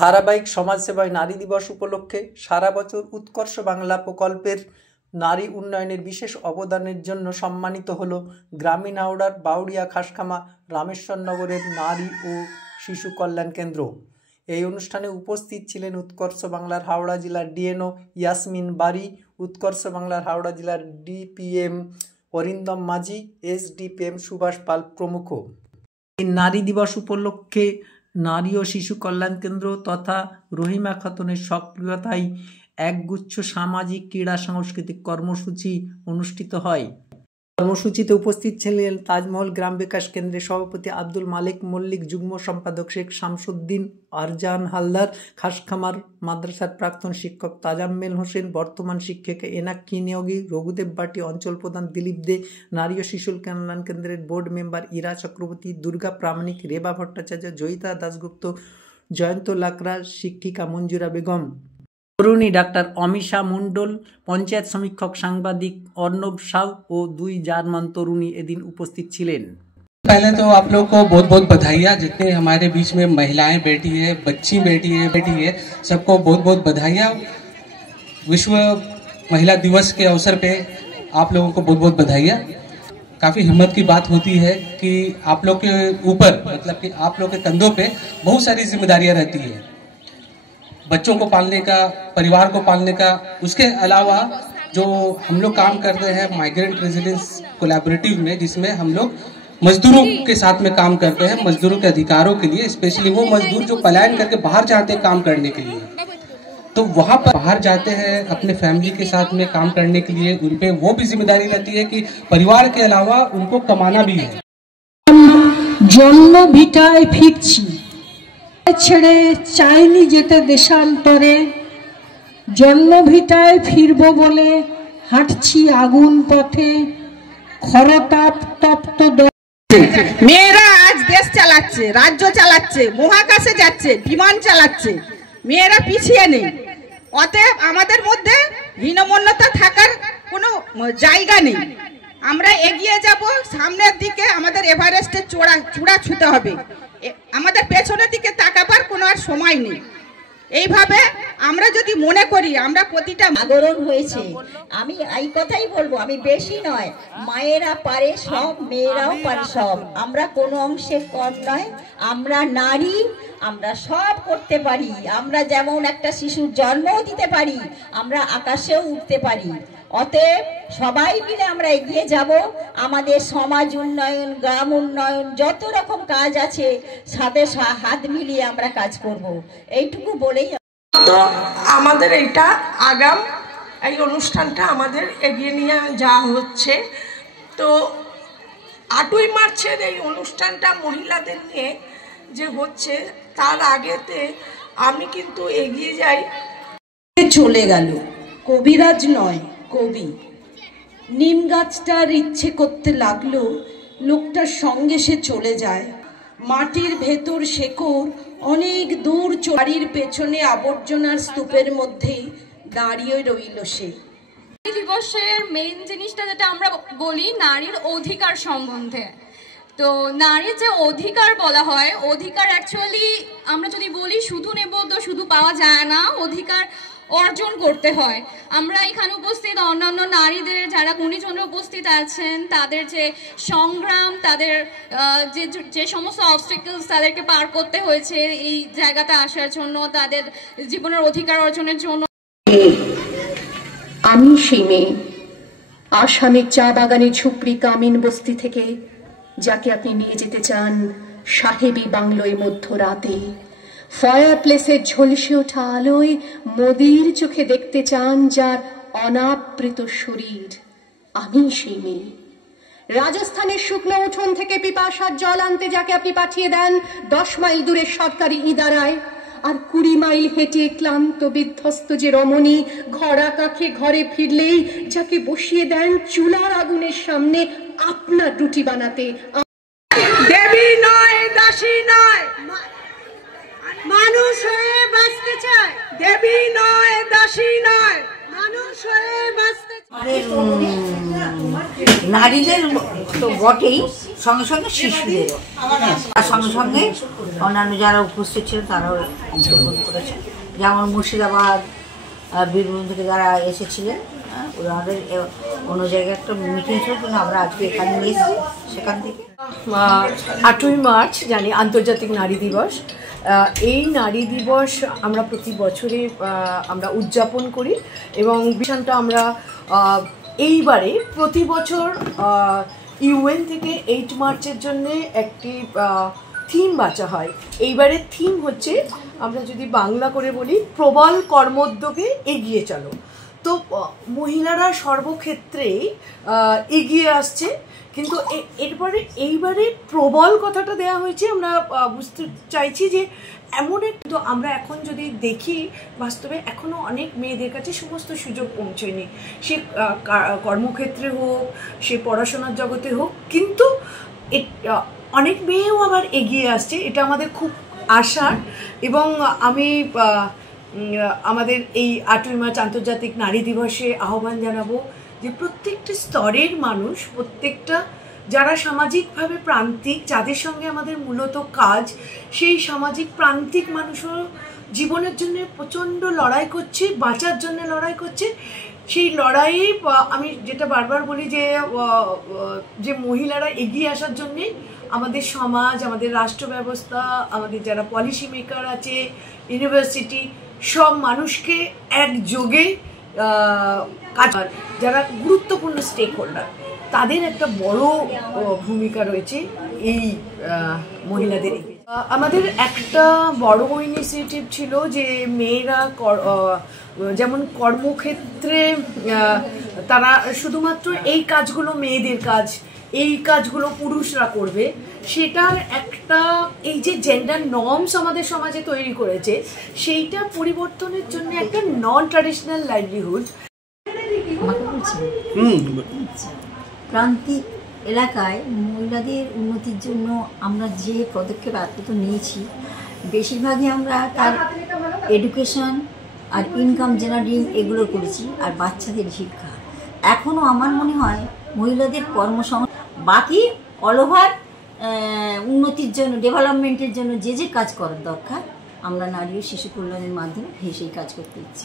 ধারাবাহিক সমাজসেবায় নারী দিবস উপলক্ষে সারা বছর উৎকর্ষ বাংলা প্রকল্পের নারী উন্নয়নের বিশেষ অবদানের জন্য সম্মানিত হল গ্রামীণ হাওড়ার বাউড়িয়া খাসখামা রামেশ্বরনগরের নারী ও শিশু কল্যাণ কেন্দ্র। এই অনুষ্ঠানে উপস্থিত ছিলেন উৎকর্ষ বাংলার হাওড়া জেলার ডিএনও ইয়াসমিন বারি, উৎকর্ষ বাংলার হাওড়া জেলার ডিপিএম অরিন্দম মাঝি, এসডিপিএম সুভাষ পাল প্রমুখ। এই নারী দিবস উপলক্ষে নারী ও শিশু কল্যাণ কেন্দ্র তথা রহিমা খাতুনের সক্রিয়তায় একগুচ্ছ সামাজিক ক্রীড়া সাংস্কৃতিক কর্মসূচি অনুষ্ঠিত হয়। কর্মসূচিতে উপস্থিত ছিলেন তাজমহল গ্রাম বিকাশ কেন্দ্রের সভাপতি আব্দুল মালিক মল্লিক, যুগ্ম সম্পাদক শেখ শামসুদ্দিন, আরজান হালদার, খাসখামার মাদ্রাসার প্রাক্তন শিক্ষক তাজাম্মেল হোসেন, বর্তমান শিক্ষিকা এনাক্ষী নিয়োগী, রঘুদেব বাটি, অঞ্চল প্রধান দিলীপ দে, নারী ও শিশু কল্যাণ কেন্দ্রের বোর্ড মেম্বার ইরা চক্রবর্তী, দুর্গা প্রামাণিক, রেবা ভট্টাচার্য, জয়িতা দাশগুপ্ত, জয়ন্ত লাকড়া, শিক্ষিকা মঞ্জুরা বেগম, তরুণী ডাক্তার অমিশা মণ্ডল, পঞ্চায়েত সমীক্ষক সাংবাদিক অর্ণব সাউ ও দুই জার্মান তরুণী এদিন উপস্থিত ছিলেন। पहले तो आप लोग को बहुत बहुत बधाइयाँ, जितने हमारे बीच में महिलाएं बैठी है, बच्ची बैठी है, सबको बहुत बहुत बधाइयाँ। विश्व महिला दिवस के अवसर पे आप लोगों को बहुत बहुत बधाइयाँ। काफ़ी हिम्मत की बात होती है कि आप लोग के ऊपर, मतलब कि आप लोग के कंधों पे बहुत सारी जिम्मेदारियाँ रहती है, बच्चों को पालने का, परिवार को पालने का। उसके अलावा जो हम लोग काम करते हैं माइग्रेंट रेजिडेंस कोलैबोरेटिव में, जिसमें हम लोग मजदूरों के साथ में काम करते हैं, मजदूरों के अधिकारों के लिए, स्पेशली वो मजदूर जो पलायन करके बाहर जाते हैं काम करने के लिए, तो वहाँ पर बाहर जाते हैं अपने फैमिली के साथ में काम करने के लिए, उन पे वो भी जिम्मेदारी रहती है कि परिवार के अलावा उनको कमाना भी है। जन्म भिटाय फिरছি ছেড়ে চাইনি যেতে দেশান্তরে, জন্মভিটায় ফিরবো বলে হাঁটছি আগুন পথে, খরতাপ তপ্ত। মেয়েরা আজ দেশ চালাচ্ছে, রাজ্য চালাচ্ছে, মহাকাশে যাচ্ছে, বিমান চালাচ্ছে, মেয়েরা পিছিয়ে নেই। অতএব আমাদের মধ্যে হীনমন্যতা থাকার কোনো জায়গা নেই। আমরা এগিয়ে যাব সামনের দিকে, আমাদের এভারেস্টের চূড়া ছুঁতে হবে, আমাদের পেছনের দিকে তাকাবার কোনো আর সময় নেই। এইভাবে আমরা যদি মনে করি আমরা প্রতিটা জাগরণ হয়েছে, আমি এই কথাই বলবো, আমি বেশি নয়, মায়েরা পারে সব, মেয়েরাও পারে সব, আমরা কোনো অংশে কম নয়, আমরা নারী, আমরা সব করতে পারি। আমরা যেমন একটা শিশুর জন্মও দিতে পারি, আমরা আকাশেও উঠতে পারি। অতএব সবাই মিলে আমরা এগিয়ে যাব, আমাদের সমাজ উন্নয়ন, গ্রাম উন্নয়ন, যত রকম কাজ আছে সাথে হাত মিলিয়ে আমরা কাজ করব, এইটুকু বলেই। তো আমাদের এইটা আগাম এই অনুষ্ঠানটা আমাদের এগিয়ে নিয়ে যাওয়া হচ্ছে। তো 8ই মার্চের এই অনুষ্ঠানটা মহিলাদের নিয়ে যে হচ্ছে, তার আগেতে আমি কিন্তু এগিয়ে যাই। চলে গেল, কবিরাজ নয় কবি। নিম গাছটার ইচ্ছে করতে লাগলো, লোকটার সঙ্গে সে চলে যায়। মাটির ভেতর শেকড় অনেক দূর, বাড়ির পেছনে আবর্জনার স্তূপের মধ্যেই দাঁড়িয়ে রইল সে। দিবসের মেইন জিনিসটা যেটা আমরা বলি নারীর অধিকার সম্বন্ধে। তো নারীর যে অধিকার বলা হয়, অধিকার অ্যাকচুয়ালি আমরা যদি বলি শুধু নেব তো শুধু পাওয়া যায় না, অধিকার অর্জন করতে হয়। আমরা এখানে উপস্থিত অন্যান্য নারীদের যারা গুণীজনে উপস্থিত আছেন, তাদের যে সংগ্রাম, তাদের যে সমস্ত অবস্টেকলস তাদেরকে পার করতে হয়েছে এই জায়গাতে আসার জন্য, তাদের জীবনের অধিকার অর্জনের জন্য। আমি সেই মেয়ে, আসামের চা বাগানের ঝুপড়ি কামিন বস্তি থেকে, যাকে আপনি নিয়ে যেতে চান সাহেবী বাংলোয় মধ্যরাতে, ফায়ার প্লেসের ঝলসে ওঠা আলোয় মোদির চোখে দেখতে চান যার অনাবৃত শরীর। আমি সেই মেয়ে, রাজস্থানের শুকনো উঠোন থেকে পিপাসার জল আনতে যাকে আপনি পাঠিয়ে দেন 10 মাইল দূরের সরকারি ইদারায়, আর 20 মাইল হেঁটে ক্লান্ত বিধ্বস্ত যে রমণী ঘরা কাখে ঘরে ফিরলেই যাকে বসিয়ে দেন চুলার আগুনের সামনে আপনার রুটি বানাতে। দেবী নয়, দাসী নয়, মানুষ হয়ে বাঁচতে চায়। দেবী নয়, দাসী নয়, মানুষ হয়ে বাঁচতে চায়। নারীদের তো বটেই, সঙ্গে সঙ্গে শিশুদেরও, আর সঙ্গে সঙ্গে অন্যান্য যারা উপস্থিত ছিলেন তারাও অংশগ্রহণ করেছেন, যেমন মুর্শিদাবাদ, বীরভূম থেকে যারা এসেছিলেন, ওনাদের অন্য জায়গায় একটা মিটিং ছিল, কিন্তু আমরা আজকে এখানে এসেছি। সেখান থেকে 8ই মার্চ জানি আন্তর্জাতিক নারী দিবস। এই নারী দিবস আমরা প্রতি বছরে আমরা উদযাপন করি এবং বিষয়টা আমরা এইবারে প্রতি বছর ইউএন থেকে 8 মার্চের জন্য একটি থিম বাছা হয়। এইবারের থিম হচ্ছে, আমরা যদি বাংলা করে বলি, প্রবল কর্মোদ্যোগে এগিয়ে চলো। তো মহিলারা সর্বক্ষেত্রেই এগিয়ে আসছে, কিন্তু এইবারে প্রবল কথাটা দেওয়া হয়েছে। আমরা বুঝতে চাইছি যে এমন কিন্তু আমরা এখন যদি দেখি বাস্তবে এখনও অনেক মেয়েদের কাছে সমস্ত সুযোগ পৌঁছয়নি, সে কর্মক্ষেত্রে হোক, সে পড়াশোনার জগতে হোক, কিন্তু অনেক মেয়েও আবার এগিয়ে আসছে। এটা আমাদের খুব আশার। এবং আমি আমাদের এই 8ই মার্চ আন্তর্জাতিক নারী দিবসে আহ্বান জানাবো যে প্রত্যেকটা স্তরের মানুষ, প্রত্যেকটা যারা সামাজিকভাবে প্রান্তিক, যাদের সঙ্গে আমাদের মূলত কাজ, সেই সামাজিক প্রান্তিক মানুষও জীবনের জন্য প্রচণ্ড লড়াই করছে, বাঁচার জন্য লড়াই করছে। সেই লড়াইয়ে আমি যেটা বারবার বলি যে মহিলারা এগিয়ে আসার জন্যে আমাদের সমাজ, আমাদের রাষ্ট্র ব্যবস্থা, আমাদের যারা পলিসি মেকার আছে, ইউনিভার্সিটি, সব মানুষকে একযোগে কাজ, যারা গুরুত্বপূর্ণ স্টেক হোল্ডার, তাদের একটা বড় ভূমিকা রয়েছে এই মহিলাদের। আমাদের একটা বড় ইনিশিয়েটিভ ছিল যে মেয়েরা যেমন কর্মক্ষেত্রে তারা শুধুমাত্র এই কাজগুলো মেয়েদের কাজ, এই কাজগুলো পুরুষরা করবে, সেটার একটা এই যে জেন্ডার নর্মস আমাদের সমাজে তৈরি করেছে, সেইটা পরিবর্তনের জন্য একটা নন ট্র্যাডিশনাল লাইভলিহুড। প্রান্তিক এলাকায় মহিলাদের উন্নতির জন্য আমরা যে পদক্ষেপ এত নিয়েছি, বেশিরভাগই আমরা তার এডুকেশন আর ইনকাম জেনারেটিং এগুলো করেছি, আর বাচ্চাদের শিক্ষা। এখনও আমার মনে হয় মহিলাদের কর্মসংস্থান, বাকি অল ওভার উন্নতির জন্য, ডেভেলপমেন্টের জন্য যে কাজ করার দরকার, আমরা নারী ও শিশু কল্যাণের মাধ্যমে সেই কাজ করতে ইচ্ছি।